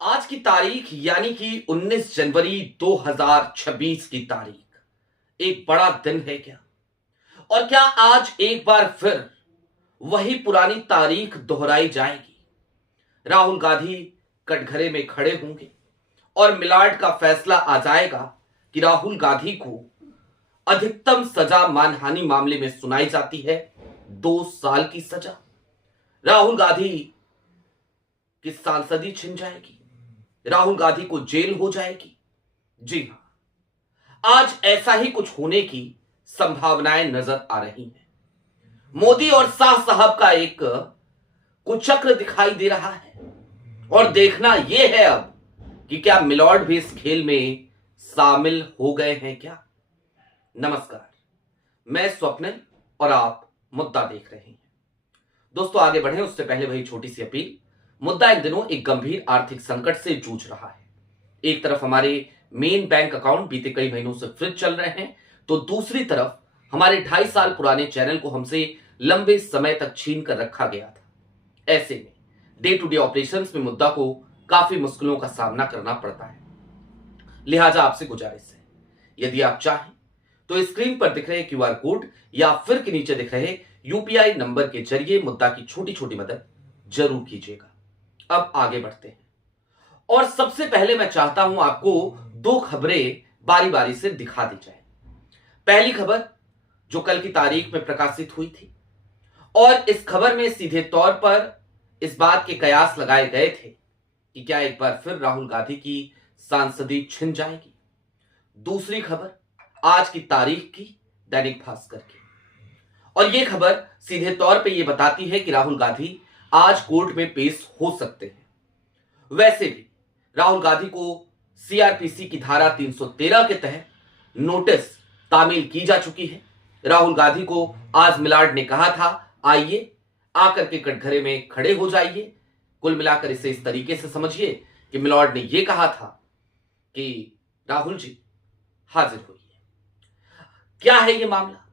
आज की तारीख यानी कि 19 जनवरी 2026 की तारीख एक बड़ा दिन है क्या? और क्या आज एक बार फिर वही पुरानी तारीख दोहराई जाएगी? राहुल गांधी कटघरे में खड़े होंगे और मिलाड का फैसला आ जाएगा कि राहुल गांधी को अधिकतम सजा मानहानि मामले में सुनाई जाती है 2 साल की सजा। राहुल गांधी की सांसदी छिन जाएगी, राहुल गांधी को जेल हो जाएगी। जी हां, आज ऐसा ही कुछ होने की संभावनाएं नजर आ रही हैं। मोदी और शाह साहब का एक कुचक्र दिखाई दे रहा है और देखना यह है अब कि क्या मिलॉर्ड भी इस खेल में शामिल हो गए हैं क्या। नमस्कार, मैं स्वप्निल और आप मुद्दा देख रहे हैं। दोस्तों, आगे बढ़े उससे पहले वही छोटी सी अपील। मुद्दा इन दिनों एक गंभीर आर्थिक संकट से जूझ रहा है। एक तरफ हमारे मेन बैंक अकाउंट बीते कई महीनों से फ्रीज चल रहे हैं, तो दूसरी तरफ हमारे 2.5 साल पुराने चैनल को हमसे लंबे समय तक छीन कर रखा गया था। ऐसे में डे टू डे ऑपरेशंस में मुद्दा को काफी मुश्किलों का सामना करना पड़ता है। लिहाजा आपसे गुजारिश है, यदि आप चाहें तो स्क्रीन पर दिख रहे क्यूआर कोड या फिर के नीचे दिख रहे यूपीआई नंबर के जरिए मुद्दा की छोटी छोटी मदद जरूर कीजिएगा। अब आगे बढ़ते हैं और सबसे पहले मैं चाहता हूं आपको 2 खबरें बारी बारी से दिखा दी जाए। पहली खबर जो कल की तारीख में प्रकाशित हुई थी और इस खबर में सीधे तौर पर इस बात के कयास लगाए गए थे कि क्या एक बार फिर राहुल गांधी की सांसदी छिन जाएगी। दूसरी खबर आज की तारीख की दैनिक भास्कर की, और यह खबर सीधे तौर पे यह बताती है कि राहुल गांधी आज कोर्ट में पेश हो सकते हैं। वैसे भी राहुल गांधी को सीआरपीसी की धारा 313 के तहत नोटिस तामील की जा चुकी है। राहुल गांधी को आज मिलाड ने कहा था, आइए आकर के कटघरे में खड़े हो जाइए। कुल मिलाकर इसे इस तरीके से समझिए कि मिलाड ने यह कहा था कि राहुल जी हाजिर होइए। क्या है यह मामला?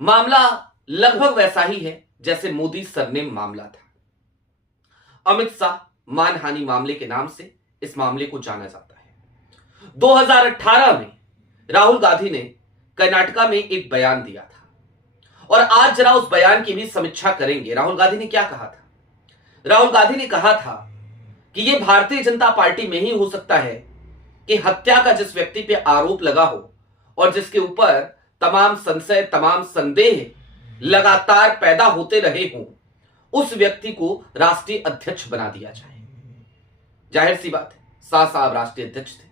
मामला लगभग वैसा ही है जैसे मोदी सरनेम मामला था। अमित शाह मानहानि मामले के नाम से इस मामले को जाना जाता है। 2018 में राहुल गांधी ने कर्नाटका में एक बयान दिया था और आज जरा उस बयान की भी समीक्षा करेंगे। राहुल गांधी ने क्या कहा था? राहुल गांधी ने कहा था कि यह भारतीय जनता पार्टी में ही हो सकता है कि हत्या का जिस व्यक्ति पे आरोप लगा हो और जिसके ऊपर तमाम संशय, तमाम संदेह लगातार पैदा होते रहे हों, उस व्यक्ति को राष्ट्रीय अध्यक्ष बना दिया जाए। जाहिर सी बात है, शाह साहब राष्ट्रीय अध्यक्ष थे।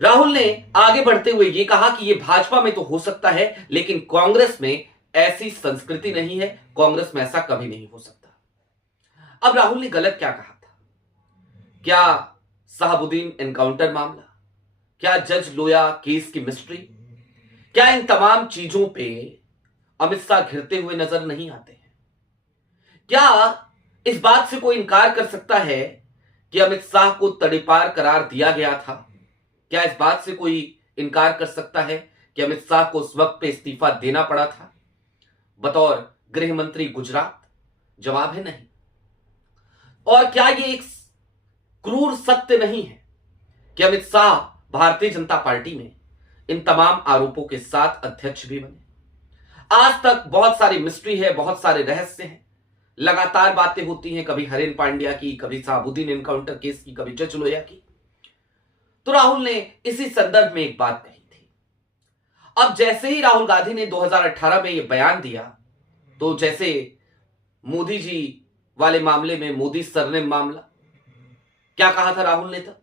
राहुल ने आगे बढ़ते हुए यह कहा कि यह भाजपा में तो हो सकता है, लेकिन कांग्रेस में ऐसी संस्कृति नहीं है, कांग्रेस में ऐसा कभी नहीं हो सकता। अब राहुल ने गलत क्या कहा था? क्या शहाबुद्दीन एनकाउंटर मामला, क्या जज लोया केस की मिस्ट्री, क्या इन तमाम चीजों पे अमित शाह घिरते हुए नजर नहीं आते हैं? क्या इस बात से कोई इनकार कर सकता है कि अमित शाह को तड़ीपार करार दिया गया था? क्या इस बात से कोई इनकार कर सकता है कि अमित शाह को उस वक्त पे इस्तीफा देना पड़ा था बतौर गृह मंत्री गुजरात? जवाब है नहीं। और क्या यह एक क्रूर सत्य नहीं है कि अमित शाह भारतीय जनता पार्टी में इन तमाम आरोपों के साथ अध्यक्ष भी बने? आज तक बहुत सारी मिस्ट्री है, बहुत सारे रहस्य हैं, लगातार बातें होती हैं, कभी हरेन पांड्या की, कभी शहाबुद्दीन एनकाउंटर केस की, कभी जज लोया की। तो राहुल ने इसी संदर्भ में एक बात कही थी। अब जैसे ही राहुल गांधी ने 2018 में यह बयान दिया, तो जैसे मोदी जी वाले मामले में मोदी सरनेम मामला, क्या कहा था राहुल ने? तब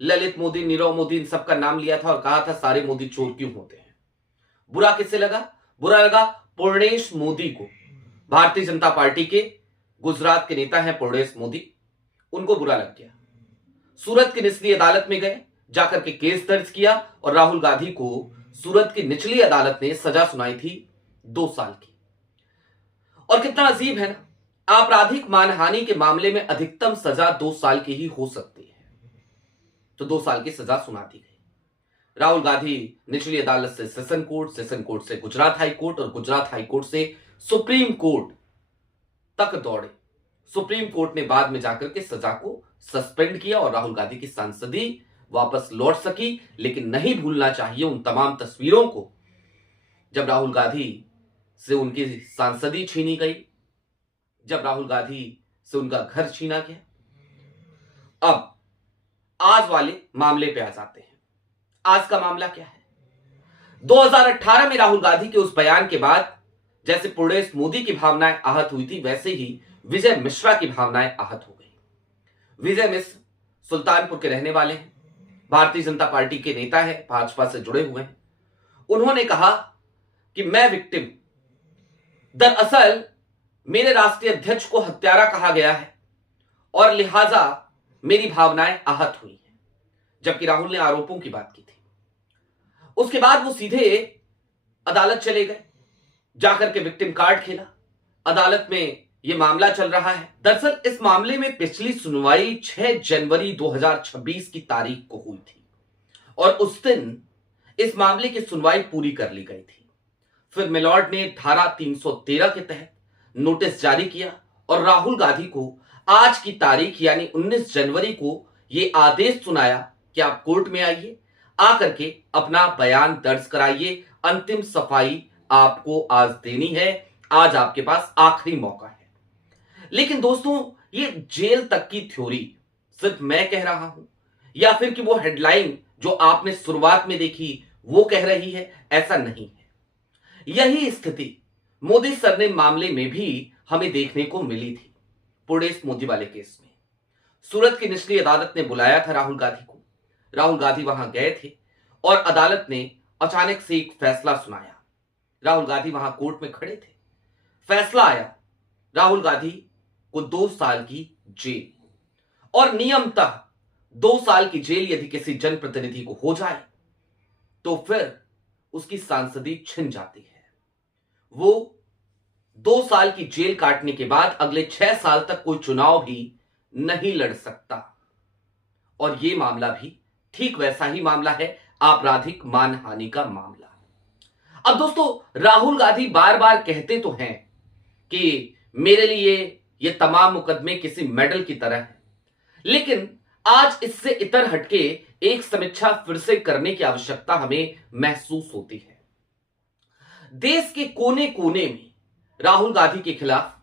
ललित मोदी, नीरव मोदी, इन सबका नाम लिया था और कहा था सारे मोदी चोर क्यों होते हैं। बुरा किससे लगा? बुरा लगा पूर्णेश मोदी को। भारतीय जनता पार्टी के गुजरात के नेता हैं पूर्णेश मोदी, उनको बुरा लग गया। सूरत की निचली अदालत में गए, जाकर के केस दर्ज किया और राहुल गांधी को सूरत की निचली अदालत ने सजा सुनाई थी 2 साल की। और कितना अजीब है ना, आपराधिक मानहानि के मामले में अधिकतम सजा 2 साल की ही हो सकती है, तो 2 साल की सजा सुना दी गई। राहुल गांधी निचली अदालत से सेशन कोर्ट से गुजरात हाई कोर्ट और गुजरात हाई कोर्ट से सुप्रीम कोर्ट तक दौड़े। सुप्रीम कोर्ट ने बाद में जाकर के सजा को सस्पेंड किया और राहुल गांधी की सांसदी वापस लौट सकी। लेकिन नहीं भूलना चाहिए उन तमाम तस्वीरों को जब राहुल गांधी से उनकी सांसदी छीनी गई, जब राहुल गांधी से उनका घर छीना गया। अब आज वाले मामले पे आ जाते हैं। आज का मामला क्या है? 2018 में राहुल गांधी के उस बयान के बाद जैसे पूर्णेश मोदी की भावनाएं आहत हुई थी, वैसे ही विजय मिश्रा की भावनाएं आहत हो गई। विजय मिश्र सुल्तानपुर के रहने वाले हैं, भारतीय जनता पार्टी के नेता है, भाजपा से जुड़े हुए हैं। उन्होंने कहा कि मैं विक्टिम, दरअसल मेरे राष्ट्रीय अध्यक्ष को हत्यारा कहा गया है और लिहाजा मेरी भावनाएं आहत हुई हैं। जबकि राहुल ने आरोपों की बात की थी। उसके बाद वो सीधे अदालत चले गए, जाकर के विक्टिम कार्ड खेला। अदालत में यह मामला चल रहा है। दरअसल इस मामले में पिछली सुनवाई 6 जनवरी 2026 की तारीख को हुई थी और उस दिन इस मामले की सुनवाई पूरी कर ली गई थी। फिर मिलॉर्ड ने धारा 313 के तहत नोटिस जारी किया और राहुल गांधी को आज की तारीख यानी 19 जनवरी को यह आदेश सुनाया कि आप कोर्ट में आइए, आकर के अपना बयान दर्ज कराइए, अंतिम सफाई आपको आज देनी है, आज आपके पास आखिरी मौका है। लेकिन दोस्तों, ये जेल तक की थ्योरी सिर्फ मैं कह रहा हूं या फिर कि वो हेडलाइन जो आपने शुरुआत में देखी वो कह रही है, ऐसा नहीं है। यही स्थिति मोदी सर ने मामले में भी हमें देखने को मिली थी। पूर्णेश मोदी वाले केस में सूरत की निचली अदालत ने बुलाया था राहुल गांधी को। राहुल गांधी वहां गए थे और अदालत ने अचानक से एक फैसला सुनाया। राहुल गांधी वहां कोर्ट में खड़े थे, फैसला आया राहुल गांधी को 2 साल की जेल और नियमतः 2 साल की जेल यदि किसी जनप्रतिनिधि को हो जाए तो फिर उसकी सांसदी छिन जाती है। वो 2 साल की जेल काटने के बाद अगले 6 साल तक कोई चुनाव भी नहीं लड़ सकता। और यह मामला भी ठीक वैसा ही मामला है, आपराधिक मानहानि का मामला। अब दोस्तों, राहुल गांधी बार बार कहते तो हैं कि मेरे लिए ये तमाम मुकदमे किसी मेडल की तरह है, लेकिन आज इससे इतर हटके एक समीक्षा फिर से करने की आवश्यकता हमें महसूस होती है। देश के कोने कोने में राहुल गांधी के खिलाफ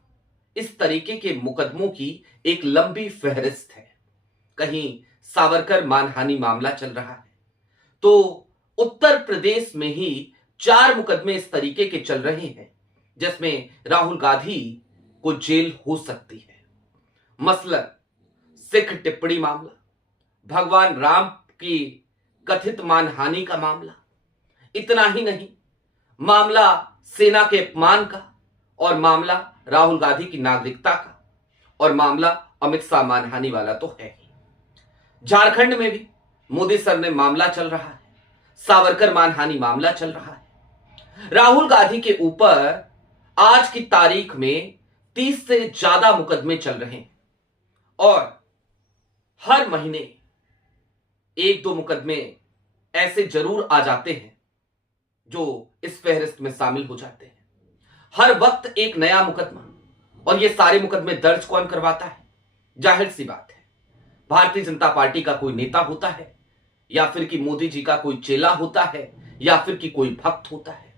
इस तरीके के मुकदमों की एक लंबी फहरिस्त है। कहीं सावरकर मानहानि मामला चल रहा है तो उत्तर प्रदेश में ही 4 मुकदमे इस तरीके के चल रहे हैं जिसमें राहुल गांधी को जेल हो सकती है। मसलन सिख टिप्पणी मामला, भगवान राम की कथित मानहानि का मामला, इतना ही नहीं, मामला सेना के अपमान का और मामला राहुल गांधी की नागरिकता का और मामला अमित शाह मानहानि वाला तो है ही। झारखंड में भी मोदी सर ने मामला चल रहा है, सावरकर मानहानि मामला चल रहा है। राहुल गांधी के ऊपर आज की तारीख में 30 से ज्यादा मुकदमे चल रहे हैं और हर महीने 1-2 मुकदमे ऐसे जरूर आ जाते हैं जो इस फहरिस्त में शामिल हो जाते हैं। हर वक्त एक नया मुकदमा, और ये सारे मुकदमे दर्ज कौन करवाता है? जाहिर सी बात है, भारतीय जनता पार्टी का कोई नेता होता है या फिर कि मोदी जी का कोई चेला होता है या फिर कि कोई भक्त होता है।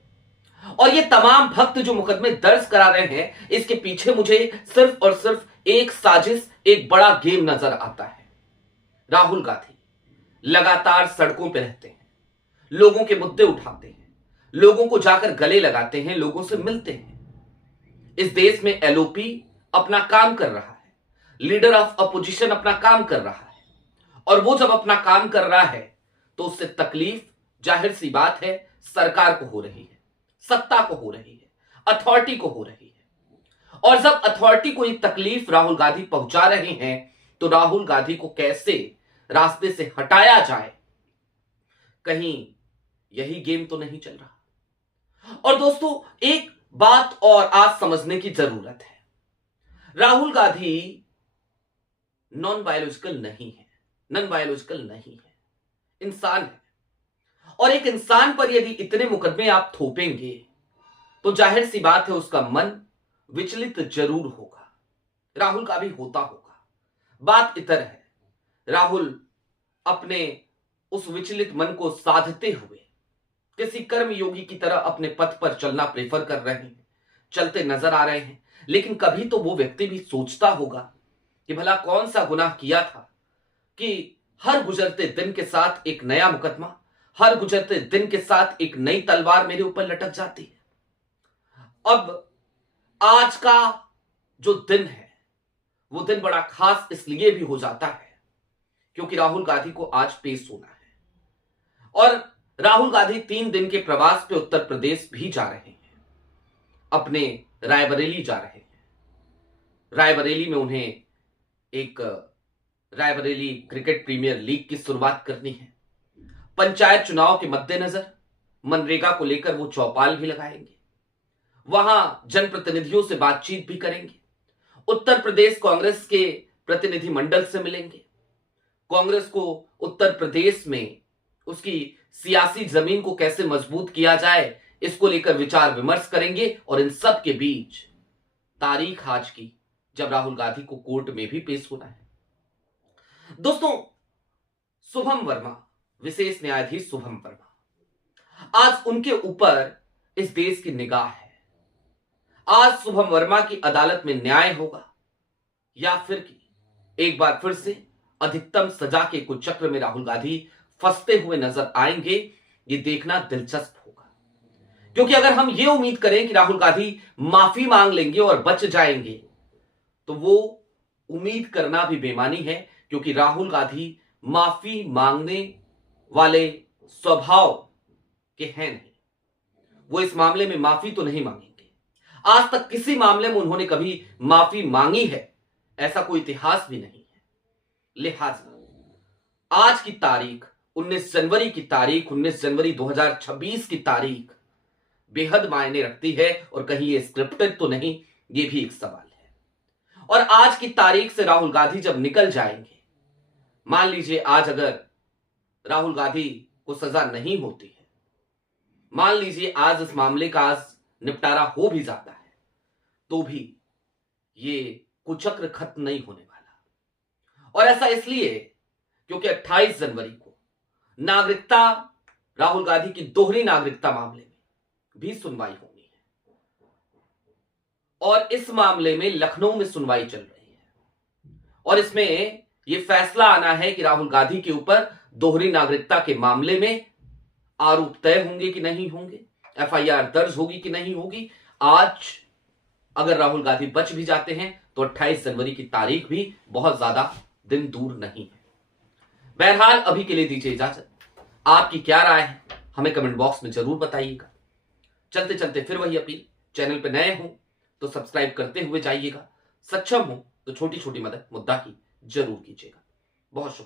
और ये तमाम भक्त जो मुकदमे दर्ज करा रहे हैं, इसके पीछे मुझे सिर्फ और सिर्फ एक साजिश, एक बड़ा गेम नजर आता है। राहुल गांधी लगातार सड़कों पर रहते हैं, लोगों के मुद्दे उठाते हैं, लोगों को जाकर गले लगाते हैं, लोगों से मिलते हैं। इस देश में एलओपी अपना काम कर रहा है, लीडर ऑफ अपोजिशन अपना काम कर रहा है, और वो जब अपना काम कर रहा है तो उससे तकलीफ जाहिर सी बात है सरकार को हो रही है, सत्ता को हो रही है, अथॉरिटी को हो रही है। और जब अथॉरिटी को ये तकलीफ राहुल गांधी पहुंचा रहे हैं तो राहुल गांधी को कैसे रास्ते से हटाया जाए, कहीं यही गेम तो नहीं चल रहा। और दोस्तों, एक बात और आज समझने की जरूरत है, राहुल गांधी नॉन बायोलॉजिकल नहीं है, नॉन बायोलॉजिकल नहीं है, इंसान है। और एक इंसान पर यदि इतने मुकदमे आप थोपेंगे तो जाहिर सी बात है उसका मन विचलित जरूर होगा। राहुल का भी होता होगा। बात इतर है, राहुल अपने उस विचलित मन को साधते हुए किसी कर्म योगी की तरह अपने पथ पर चलना प्रेफर कर रहे हैं, चलते नजर आ रहे हैं। लेकिन कभी तो वो व्यक्ति भी सोचता होगा कि भला कौन सा गुनाह किया था कि हर गुजरते दिन के साथ एक नया मुकदमा, हर गुजरते दिन के साथ एक नई तलवार मेरे ऊपर लटक जाती है। अब आज का जो दिन है वो दिन बड़ा खास इसलिए भी हो जाता है क्योंकि राहुल गांधी को आज पेश होना है और राहुल गांधी 3 दिन के प्रवास पे उत्तर प्रदेश भी जा रहे हैं, अपने रायबरेली जा रहे हैं। रायबरेली में उन्हें एक रायबरेली क्रिकेट प्रीमियर लीग की शुरुआत करनी है। पंचायत चुनाव के मद्देनजर मनरेगा को लेकर वो चौपाल भी लगाएंगे, वहां जनप्रतिनिधियों से बातचीत भी करेंगे, उत्तर प्रदेश कांग्रेस के प्रतिनिधि मंडल से मिलेंगे, कांग्रेस को उत्तर प्रदेश में उसकी सियासी जमीन को कैसे मजबूत किया जाए इसको लेकर विचार विमर्श करेंगे। और इन सब के बीच तारीख आज की जब राहुल गांधी को कोर्ट में भी पेश होना है। दोस्तों, शुभम वर्मा, विशेष न्यायाधीश शुभम वर्मा, आज उनके ऊपर इस देश की निगाह है। आज शुभम वर्मा की अदालत में न्याय होगा या फिर कि एक बार फिर से अधिकतम सजा के कुचक्र में राहुल गांधी फंसते हुए नजर आएंगे, ये देखना दिलचस्प होगा। क्योंकि अगर हम ये उम्मीद करें कि राहुल गांधी माफी मांग लेंगे और बच जाएंगे तो वो उम्मीद करना भी बेमानी है, क्योंकि राहुल गांधी माफी मांगने वाले स्वभाव के हैं नहीं। वो इस मामले में माफी तो नहीं मांगेंगे। आज तक किसी मामले में उन्होंने कभी माफी मांगी है ऐसा कोई इतिहास भी नहीं है। लिहाजा आज की तारीख 19 जनवरी की तारीख, 19 जनवरी 2026 की तारीख बेहद मायने रखती है और कहीं ये स्क्रिप्टेड तो नहीं, ये भी एक सवाल है। और आज की तारीख से राहुल गांधी जब निकल जाएंगे, मान लीजिए आज अगर राहुल गांधी को सजा नहीं होती है, मान लीजिए आज इस मामले का आज निपटारा हो भी जाता है, तो भी ये कुचक्र खत्म नहीं होने वाला। और ऐसा इसलिए क्योंकि 28 जनवरी को नागरिकता, राहुल गांधी की दोहरी नागरिकता मामले में भी सुनवाई होनी है और इस मामले में लखनऊ में सुनवाई चल रही है और इसमें यह फैसला आना है कि राहुल गांधी के ऊपर दोहरी नागरिकता के मामले में आरोप तय होंगे कि नहीं होंगे, एफआईआर दर्ज होगी कि नहीं होगी। आज अगर राहुल गांधी बच भी जाते हैं तो 28 जनवरी की तारीख भी बहुत ज्यादा दिन दूर नहीं है। बहरहाल अभी के लिए दीजिए इजाजत। आपकी क्या राय है हमें कमेंट बॉक्स में जरूर बताइएगा। चलते चलते फिर वही अपील, चैनल पे नए हो तो सब्सक्राइब करते हुए जाइएगा, सक्षम हो तो छोटी छोटी मदद मुद्दा की जरूर कीजिएगा। बहुत शुक्रिया।